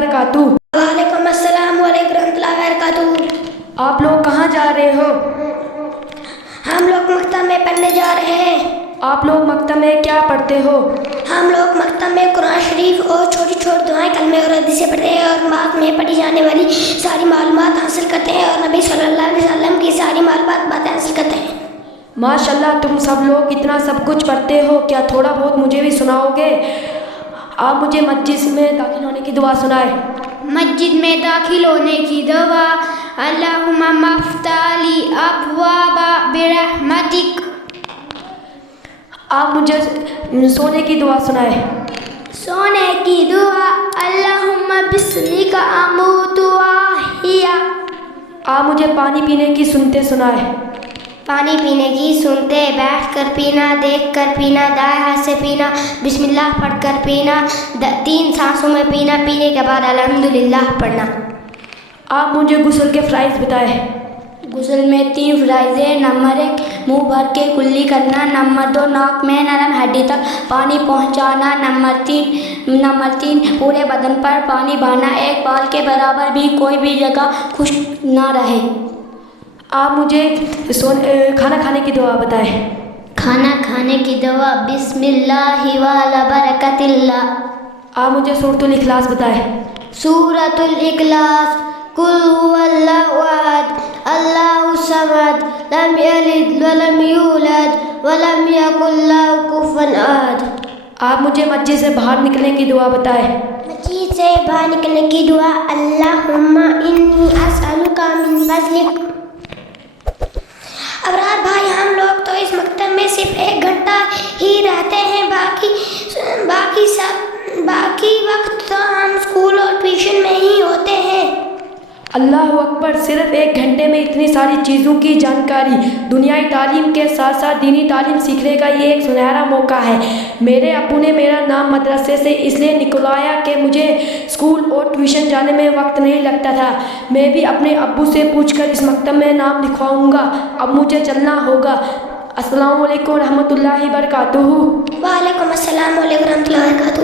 वबरकातुहू। वालेकुम अस्सलाम वालेकुम रहमतुल्लाहि वबरकातुहू। आप लोग कहाँ जा रहे हो? हम लोग मकतब में पढ़ने जा रहे हैं। आप लोग मकतब में क्या पढ़ते हो? हम लोग मकतब में कुरान शरीफ और छोटी छोटी दुआएं, कलमे और हदीसें पढ़ते हैं और बाद में पढ़ी जाने वाली सारी मालूमात हासिल करते हैं और नबी सल्लल्लाहु अलैहि वसल्लम की सारी मालूमात बातें हासिल करते हैं। माशाल्लाह, तुम सब लोग इतना सब कुछ पढ़ते हो, क्या थोड़ा बहुत मुझे भी सुनाओगे? आप मुझे मस्जिद में दाखिल होने की दुआ सुनाए। मस्जिद में दाखिल होने की दुआ। अल्लाहुम्मा मफ्ताली अब्वाबा बिरहमतिक। आप मुझे सोने की दुआ सुनाए। सोने की दुआ। अल्लाहुम्मा बिस्मिका अमूतु व अहया। आप मुझे पानी पीने की सुनते सुनाए। पानी पीने की सुनते, बैठ कर पीना, देख कर पीना, दाएं हाथ से पीना, बिस्मिल्लाह पढ़ कर पीना, 3 सांसों में पीना, पीने के बाद अल्हम्दुलिल्लाह पढ़ना। आप मुझे गुस्ल के फ़राइज़ बताए। गुस्ल में 3 फ़राइज़ है। नंबर 1 मुंह भर के कुल्ली करना। नंबर 2 नाक में नरम हड्डी तक पानी पहुंचाना। नंबर 3 पूरे बदन पर पानी बहाना, एक बाल के बराबर भी कोई भी जगह खुश्क ना रहे। आप मुझे खाना खाने की दुआ बताए। खाना खाने की दुआ। बिस्मिल्लाहि वाला बरकतिल्लाह। आप मुझे सूरतुल इखलास बताए। सूरतुल इखलास। कुल हुवल्लाहु अहद, अल्लाहु समद, लम यलिद वलम यूलद वलम यकुल लहू कुफुवन अहद। आप मुझे मस्जिद से बाहर निकलने की दुआ बताए। मस्जिद से बाहर निकलने की दुआ। अल्लाहुम्मा इन्नी अस्अलुका मिन फज़लिक। अबरार भाई, हम लोग तो इस मकतब में सिर्फ 1 घंटा ही रहते हैं, बाकी वक्त तो हम स्कूल और ट्यूशन में ही होते हैं। अल्लाह अकबर, सिर्फ 1 घंटे में इतनी सारी चीज़ों की जानकारी। दुनियाई तालीम के साथ साथ दीनी तालीम सीखने का ये एक सुनहरा मौका है। मेरे अब्बू ने मेरा नाम मदरसे से इसलिए निकलवाया कि मुझे स्कूल और ट्यूशन जाने में वक्त नहीं लगता था। मैं भी अपने अब्बू से पूछकर इस मकतब में नाम लिखवाऊंगा। अब मुझे चलना होगा। अस्सलामु अलैकुम रहमतुल्लाहि बरकातुहू। वालेकुम अस्सलाम वालेकुम रहमतुल्लाहि वबरकातुहू।